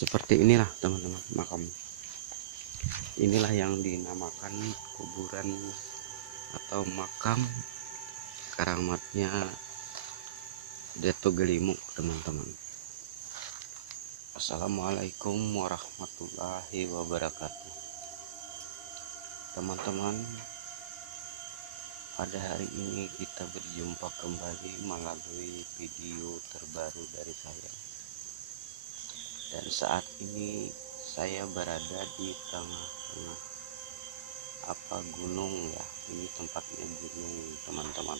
seperti inilah teman-teman makam. Inilah yang dinamakan kuburan atau makam keramatnya Datuk Gelimuk, teman-teman. Assalamualaikum warahmatullahi wabarakatuh. Teman-teman, pada hari ini kita berjumpa kembali melalui video terbaru dari saya. Dan saat ini saya berada di tengah-tengah gunung ya. Ini tempatnya gunung, teman-teman.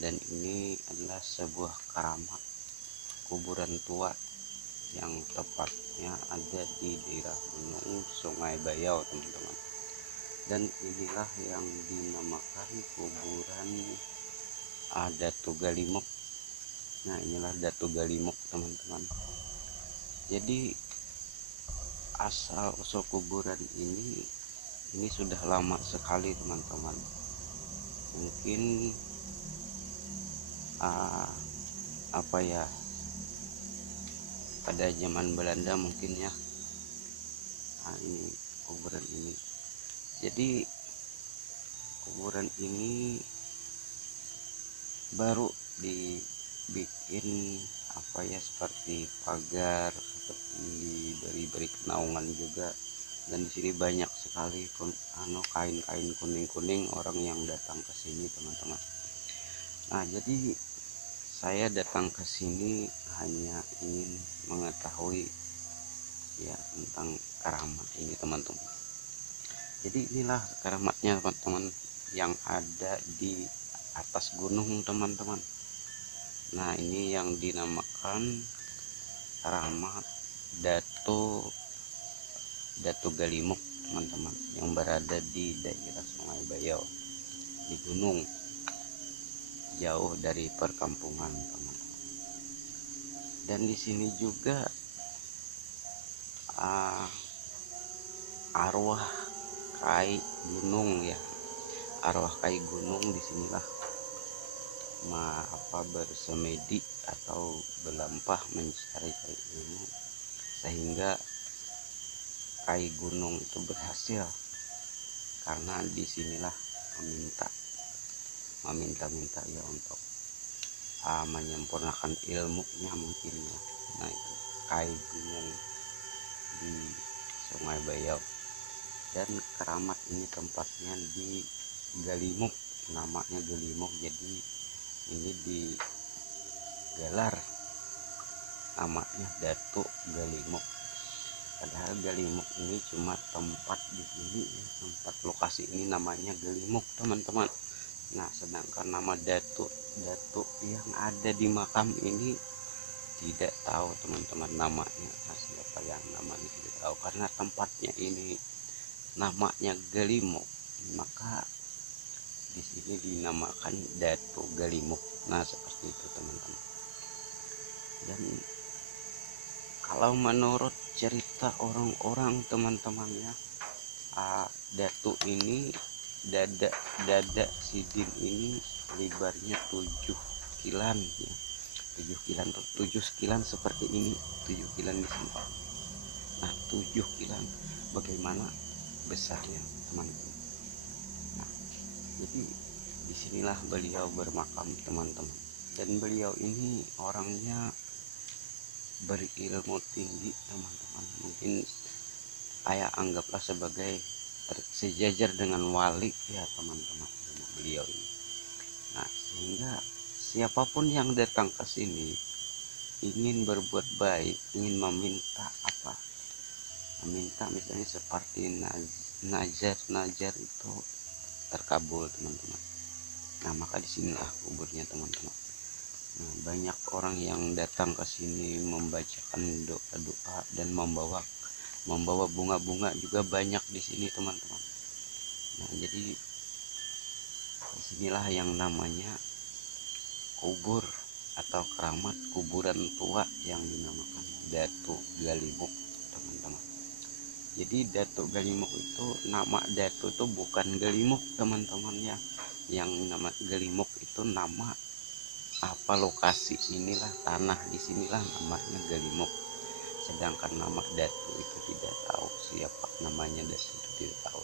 Dan ini adalah sebuah keramat kuburan tua yang tepatnya ada di daerah Gunung Sungai Bayau, teman-teman. Dan inilah yang dinamakan kuburan Datuk Gelimuk. Nah, inilah Datuk Gelimuk, teman-teman. Jadi asal usul kuburan ini sudah lama sekali, teman-teman. Mungkin pada zaman Belanda mungkin ya. Ini kuburan ini. Jadi kuburan ini baru dibikin seperti pagar, seperti diberi kenaungan juga. Dan di sini banyak sekali kain-kain kuning-kuning orang yang datang ke sini, teman-teman. Nah, jadi saya datang ke sini hanya ingin mengetahui ya tentang keramat ini, teman-teman. Jadi inilah keramatnya, teman-teman, yang ada di atas gunung, teman-teman. Nah, ini yang dinamakan keramat Datuk Gelimuk, teman-teman, yang berada di daerah Sungai Bayau, di gunung, jauh dari perkampungan, teman-teman. Dan di sini juga arwah kai gunung ya, arwah kai gunung disinilah bersemedi atau berlampah mencari-cari ilmu, sehingga kai gunung itu berhasil karena disinilah meminta ya untuk menyempurnakan ilmunya mungkin ya. Nah, itu kai gunung di Sungai Bayau. Dan keramat ini tempatnya di Gelimuk, namanya Gelimuk. Jadi ini digelar namanya Datuk Gelimuk. Padahal Gelimuk ini cuma tempat di sini ya, tempat lokasi ini namanya Gelimuk, teman-teman. Nah, sedangkan nama Datuk yang ada di makam ini tidak tahu, teman-teman, namanya. Nah, siapa yang namanya tidak tahu karena tempatnya ini namanya Gelimuk, maka di sini dinamakan Datuk Gelimuk. Nah, seperti itu, teman-teman. Dan kalau menurut cerita orang-orang, teman-teman ya, Datuk ini dada sidin ini lebarnya 7 kilan ya. 7 kilan seperti ini, 7 kilan di sini. Nah, 7 kilan bagaimana besarnya, teman-teman. Nah, jadi disinilah beliau bermakam, teman-teman. Dan beliau ini orangnya berilmu tinggi, teman-teman. Mungkin anggaplah sebagai sejajar dengan wali ya, teman-teman, beliau ini. Nah, sehingga siapapun yang datang ke sini ingin berbuat baik, ingin meminta misalnya seperti najar itu terkabul, teman-teman. Nah, maka disinilah kuburnya, teman-teman. Nah, banyak orang yang datang ke sini membacakan doa-doa dan membawa bunga-bunga juga banyak di sini, teman-teman. Nah, jadi disinilah yang namanya kubur atau keramat kuburan tua yang dinamakan Datuk Gelimuk, teman-teman. Jadi Datuk Gelimuk itu, nama Datuk itu bukan Gelimuk, teman-teman ya. Yang nama Gelimuk itu nama lokasi inilah, tanah di sinilah namanya Gelimuk. sedangkan nama Datu itu tidak tahu, siapa namanya Datu itu tidak tahu,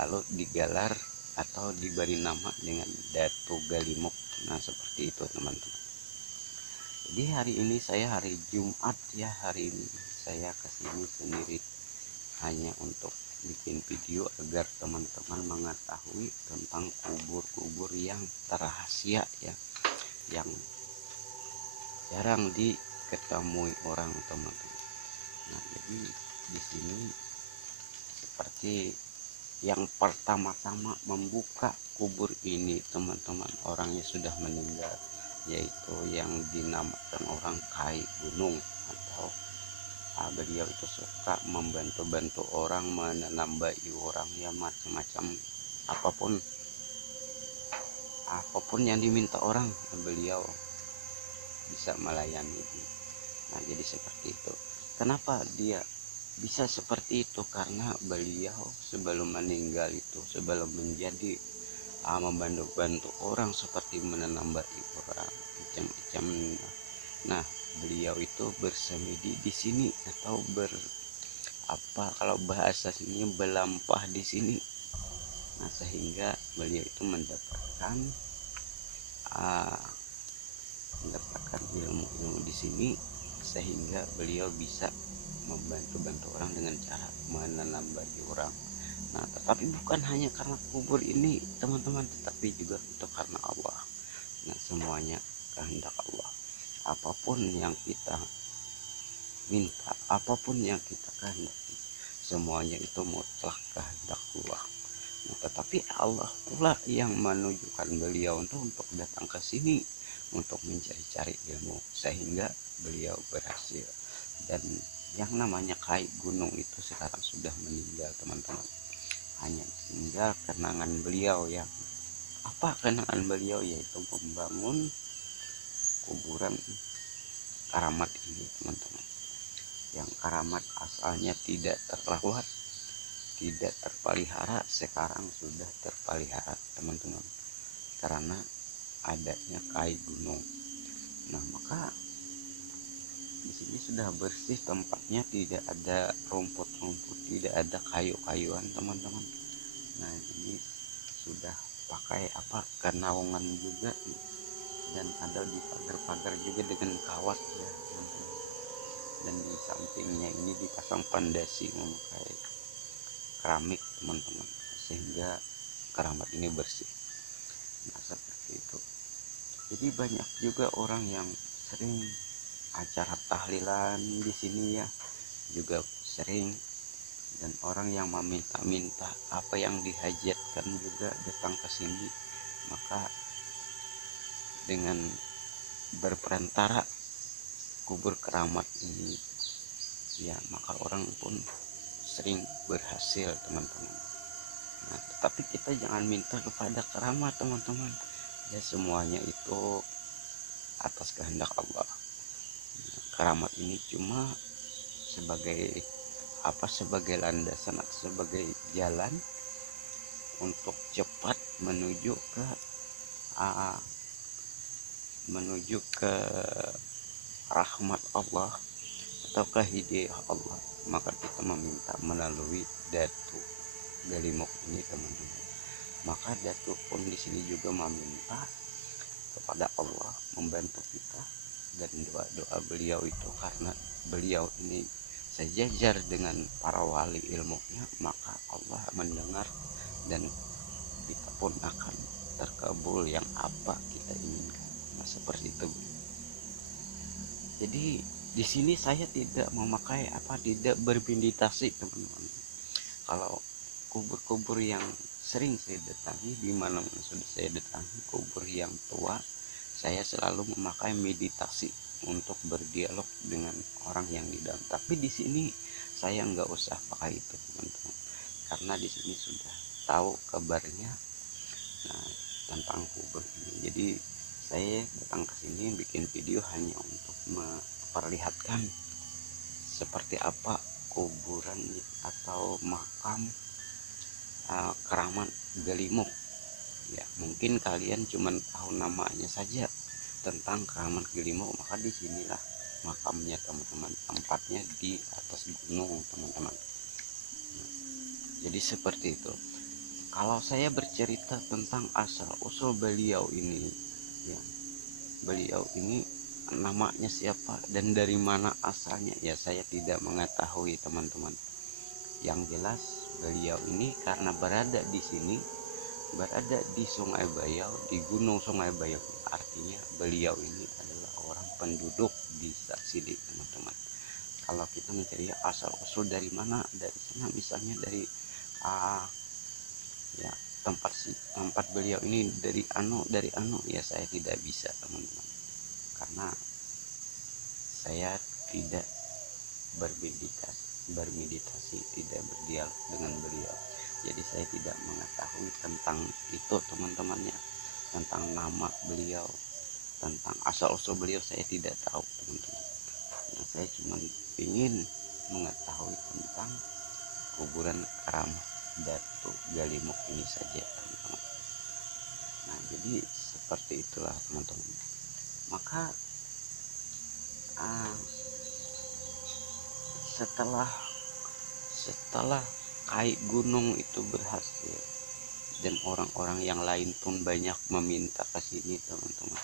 lalu digelar atau diberi nama dengan Datu Galimuk. Nah seperti itu teman-teman. Jadi hari ini saya hari Jumat ya, hari ini saya kesini sendiri hanya untuk bikin video agar teman-teman mengetahui tentang kubur-kubur yang rahasia ya, yang jarang diketemui orang teman-teman. Nah jadi di sini seperti yang pertama-tama membuka kubur ini teman-teman, orangnya sudah meninggal, yaitu yang dinamakan orang Kai Gunung, atau beliau itu suka membantu-bantu orang, menanam bayi orang ya, macam-macam apapun yang diminta orang beliau bisa melayani. Nah jadi seperti itu. Kenapa dia bisa seperti itu? Karena beliau sebelum meninggal itu, sebelum menjadi membantu-bantu orang seperti menanam bayi orang macam-macam, nah beliau itu bersemedi di sini, atau kalau bahasa sini belampah di sini. Nah sehingga beliau itu mendapatkan ilmu-ilmu di sini, sehingga beliau bisa membantu-bantu orang dengan cara menanam bagi orang. Nah tetapi bukan hanya karena kubur ini teman-teman, tetapi juga itu karena Allah. Nah semuanya kehendak Allah. Apapun yang kita minta, apapun yang kita kehendaki, semuanya itu mutlak kehendak Allah. Nah tetapi Allah pula yang menunjukkan beliau untuk datang ke sini untuk mencari-cari ilmu, sehingga beliau berhasil. Dan yang namanya Kai Gunung itu sekarang sudah meninggal teman-teman, hanya tinggal kenangan beliau. Yang apa kenangan beliau? Yaitu membangun kuburan keramat ini teman-teman, yang keramat asalnya tidak terawat, tidak terpelihara, sekarang sudah terpelihara teman-teman, karena adanya Kai Gunung. Nah maka di sini sudah bersih tempatnya, tidak ada rumput-rumput, tidak ada kayu-kayuan teman-teman. Nah ini sudah pakai kenaungan juga, dan ada di pagar-pagar juga dengan kawat ya teman-teman. Dan di sampingnya ini dipasang pondasi memakai keramik teman-teman, sehingga keramat ini bersih. Nah seperti itu. Jadi banyak juga orang yang sering acara tahlilan di sini ya, juga sering, dan orang yang meminta-minta apa yang dihajatkan juga datang ke sini. Maka dengan berperantara kubur keramat ini ya, maka orang pun sering berhasil teman-teman. Nah tetapi kita jangan minta kepada keramat teman-teman ya, semuanya itu atas kehendak Allah. Nah, keramat ini cuma sebagai landasan atau sebagai jalan untuk cepat menuju ke rahmat Allah atau ke hidayah Allah. Maka kita meminta melalui Datu Galimuk ini teman-teman. Maka Datu pun di sini juga meminta kepada Allah membantu kita, dan doa-doa beliau itu karena beliau ini sejajar dengan para wali ilmunya, maka Allah mendengar dan kita pun akan terkabul yang apa kita inginkan. Nah seperti itu. Jadi di sini saya tidak memakai tidak bermeditasi teman-teman. Kalau kubur-kubur yang sering saya datangi, di mana sudah saya datangi kubur yang tua, saya selalu memakai meditasi untuk berdialog dengan orang yang di dalam. Tapi di sini saya nggak usah pakai itu teman-teman, karena di sini sudah tahu kabarnya tentang kubur ini. Jadi saya datang ke sini bikin video hanya untuk memperlihatkan seperti apa kuburan atau makam keramat Galimuk ya. Mungkin kalian cuma tahu namanya saja tentang keramat Galimuk, maka disinilah makamnya teman-teman, tempatnya di atas gunung teman-teman. Jadi seperti itu. Kalau saya bercerita tentang asal usul beliau ini, ya, beliau ini namanya siapa dan dari mana asalnya, ya saya tidak mengetahui teman-teman. Yang jelas beliau ini karena berada di sini, berada di Sungai Bayau, di Gunung Sungai Bayau, artinya beliau ini adalah orang penduduk di sini teman-teman. Kalau kita mencari asal usul dari mana, dari sana misalnya dari ya tempat beliau ini dari anu ya saya tidak bisa teman-teman, karena saya tidak bermeditasi, tidak berdialog dengan beliau, jadi saya tidak mengetahui tentang itu teman-temannya, tentang nama beliau, tentang asal usul beliau saya tidak tahu teman-teman. Nah, saya cuma ingin mengetahui tentang kuburan keramat Datuk Galimuk ini saja teman-teman. Nah, jadi seperti itulah teman-teman. Maka setelah kait gunung itu berhasil dan orang-orang yang lain pun banyak meminta ke sini teman-teman,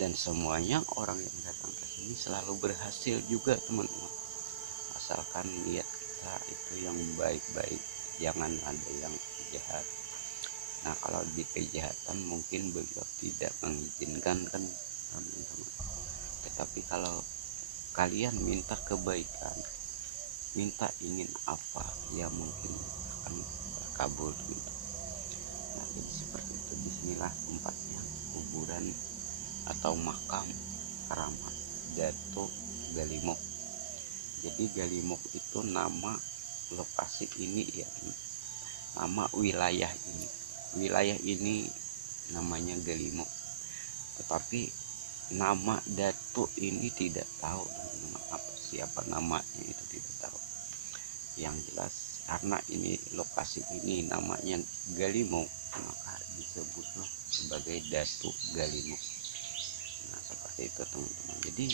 dan semuanya orang yang datang ke sini selalu berhasil juga teman-teman, asalkan niat kita itu yang baik-baik, jangan ada yang jahat. Nah, kalau di kejahatan mungkin beliau tidak mengizinkan kan teman-teman, tetapi kalau kalian minta kebaikan, minta ingin apa, ya mungkin akan terkabul gitu. Nah, jadi seperti itu. Disinilah tempatnya kuburan atau makam keramat Datuk Galimuk. Jadi Galimuk itu nama lokasi ini ya, nama wilayah ini. Wilayah ini namanya Galimuk, tetapi nama Datuk ini tidak tahu teman-teman, apa siapa namanya itu tidak tahu. Yang jelas karena ini lokasi ini namanya Galimuk, maka disebutlah sebagai Datuk Galimuk. Nah, seperti itu teman-teman. Jadi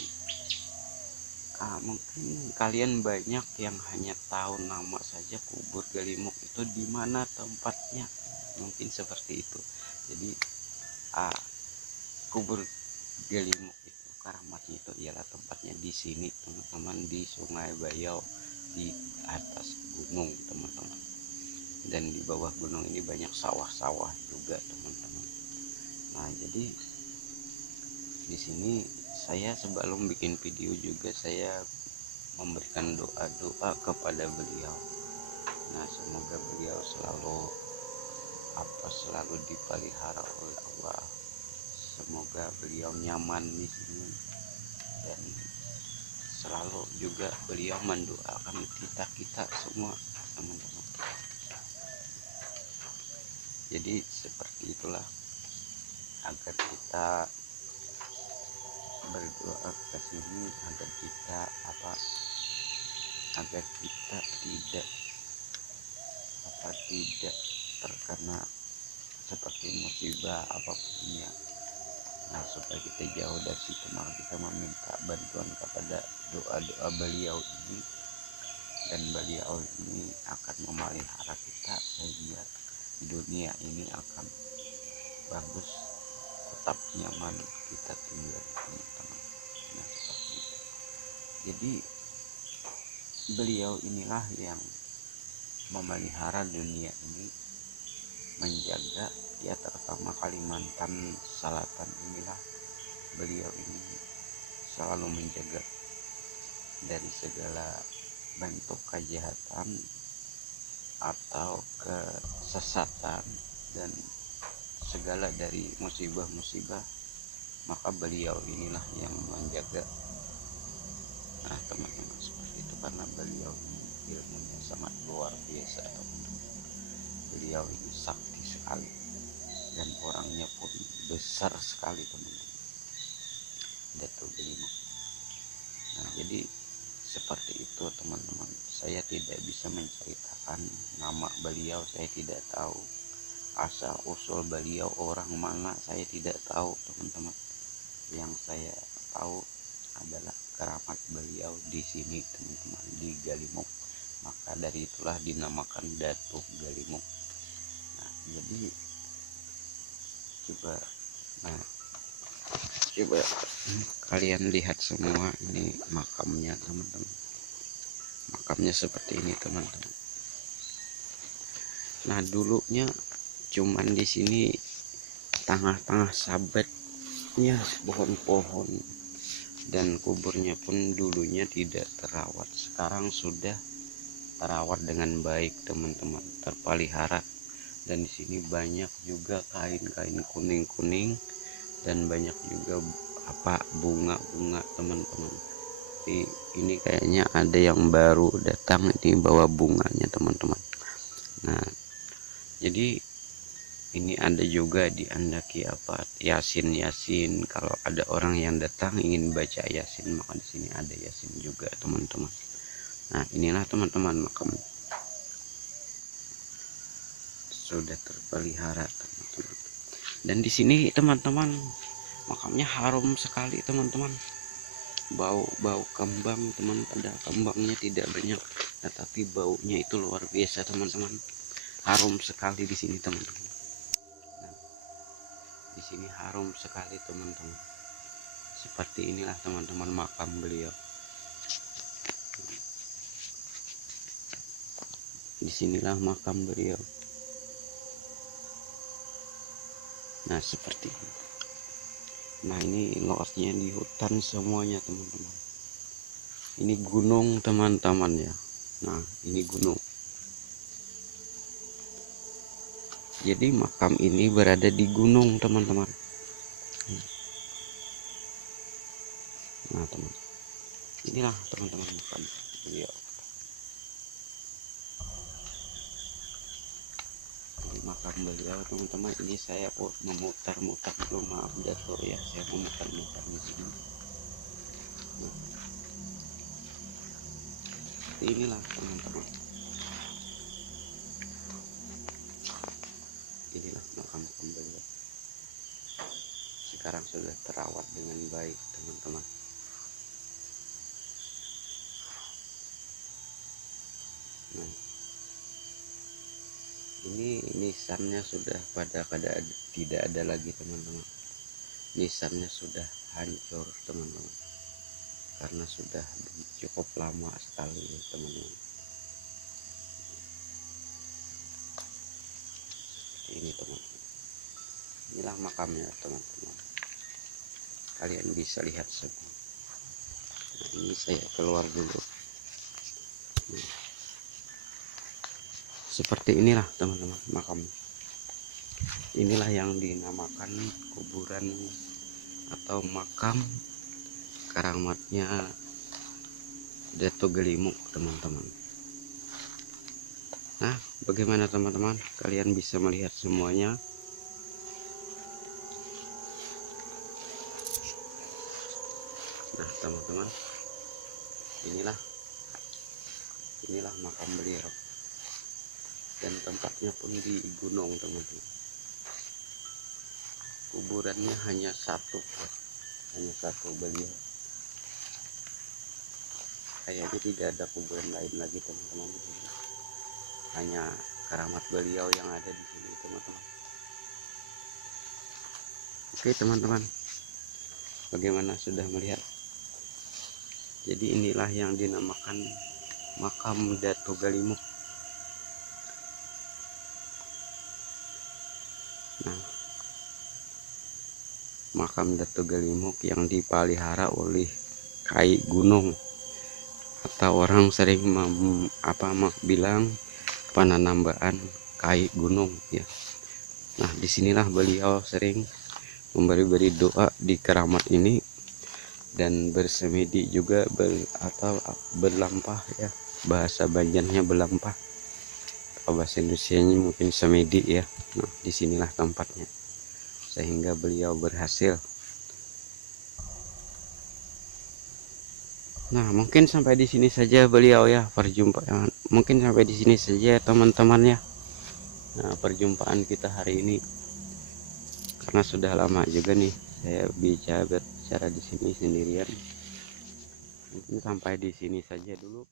mungkin kalian banyak yang hanya tahu nama saja kubur Galimuk itu di mana tempatnya, mungkin seperti itu. Jadi kubur Galimuk itu keramatnya itu ialah tempatnya di sini teman-teman, di Sungai Bayau, di atas gunung teman-teman, dan di bawah gunung ini banyak sawah-sawah juga teman-teman. Nah, jadi di sini saya sebelum bikin video juga saya memberikan doa-doa kepada beliau. Nah, semoga beliau selalu dipelihara oleh Allah. Semoga beliau nyaman di sini, dan selalu juga beliau mendoakan kita semua teman-teman. Jadi seperti itulah, agar kita berdoa ke sini, agar kita tidak terkena seperti musibah apapun ya. Nah, supaya kita jauh dari situ, maka kita meminta bantuan kepada doa-doa beliau ini, dan beliau ini akan memelihara kita sehingga dunia ini akan bagus, tetap nyaman kita tinggal teman-teman. Nah, seperti itu. Jadi beliau inilah yang memelihara dunia ini, menjaga ya, terutama Kalimantan Selatan inilah beliau ini selalu menjaga dari segala bentuk kejahatan atau kesesatan dan segala dari musibah-musibah, maka beliau inilah yang menjaga. Nah, teman-teman, seperti itu, karena beliau ini ilmunya sangat luar biasa teman-teman. Beliau ini sakti sekali dan orangnya pun besar sekali teman-teman, Datuk Galimuk. Nah, jadi seperti itu teman-teman. Saya tidak bisa menceritakan nama beliau, saya tidak tahu asal usul beliau orang mana, saya tidak tahu teman-teman. Yang saya tahu adalah keramat beliau di sini teman-teman, di Galimuk. Maka dari itulah dinamakan Datuk Galimuk. Nah jadi coba kalian lihat semua, ini makamnya teman-teman. Makamnya seperti ini teman-teman. Nah dulunya cuman di sini tengah-tengah sabatnya pohon-pohon, dan kuburnya pun dulunya tidak terawat. Sekarang sudah terawat dengan baik teman-teman, terpelihara. Dan di sini banyak juga kain-kain kuning-kuning, dan banyak juga bunga-bunga teman-teman. Ini kayaknya ada yang baru datang, ini bawa bunganya teman-teman. Nah jadi ini ada juga diandaki Yasin. Kalau ada orang yang datang ingin baca Yasin, maka di sini ada Yasin juga teman-teman. Nah inilah teman-teman makam sudah terpelihara teman-teman. Dan di sini teman-teman makamnya harum sekali teman-teman. Bau kembang teman, padahal kembangnya tidak banyak, tetapi baunya itu luar biasa teman-teman. Harum sekali di sini teman-teman. Nah, di sini harum sekali teman-teman. Seperti inilah teman-teman makam beliau. Disinilah makam beliau. Nah seperti ini. Nah ini lotnya di hutan semuanya teman-teman. Ini gunung teman-teman ya. Nah ini gunung. Jadi makam ini berada di gunung teman-teman. Nah teman, inilah teman-teman makam beliau. Ini makam beliau teman-teman. Ini saya pun memutar-mutar dulu, maaf Dato ya, saya memutar-mutar di sini. Nah, inilah teman-teman. Inilah makam beliau. Sekarang sudah terawat dengan baik teman-teman. Nah, ini nisannya sudah pada keadaan tidak ada lagi teman-teman. Nisannya sudah hancur teman-teman, karena sudah cukup lama sekali teman-teman. Ini teman-teman, inilah makamnya teman-teman, kalian bisa lihat semua. Nah, ini saya keluar dulu. Nah, seperti inilah teman-teman makam. Inilah yang dinamakan kuburan atau makam keramatnya Datuk Galimuk teman-teman. Nah bagaimana teman-teman, kalian bisa melihat semuanya. Nah teman-teman, inilah makam beliau, dan tempatnya pun di gunung teman-teman. Kuburannya hanya satu beliau. Kayaknya tidak ada kuburan lain lagi teman-teman. Hanya keramat beliau yang ada di sini teman-teman. Oke teman-teman, bagaimana, sudah melihat? Jadi inilah yang dinamakan makam Datuk Galimuk. Nah, makam Datuk Galimuk yang dipelihara oleh Kai Gunung, atau orang sering bilang Pananambaan Kai Gunung ya. Nah disinilah beliau sering memberi doa di keramat ini, dan bersemedi juga atau berlampah ya, bahasa Banjarnya berlampah, atau bahasa Indonesianya mungkin semedi ya. Nah disinilah tempatnya, sehingga beliau berhasil. Nah mungkin sampai di sini saja beliau ya, perjumpaan mungkin sampai di sini saja teman-teman ya. Nah perjumpaan kita hari ini, karena sudah lama juga nih saya bicara di sini sendirian. Mungkin sampai di sini saja dulu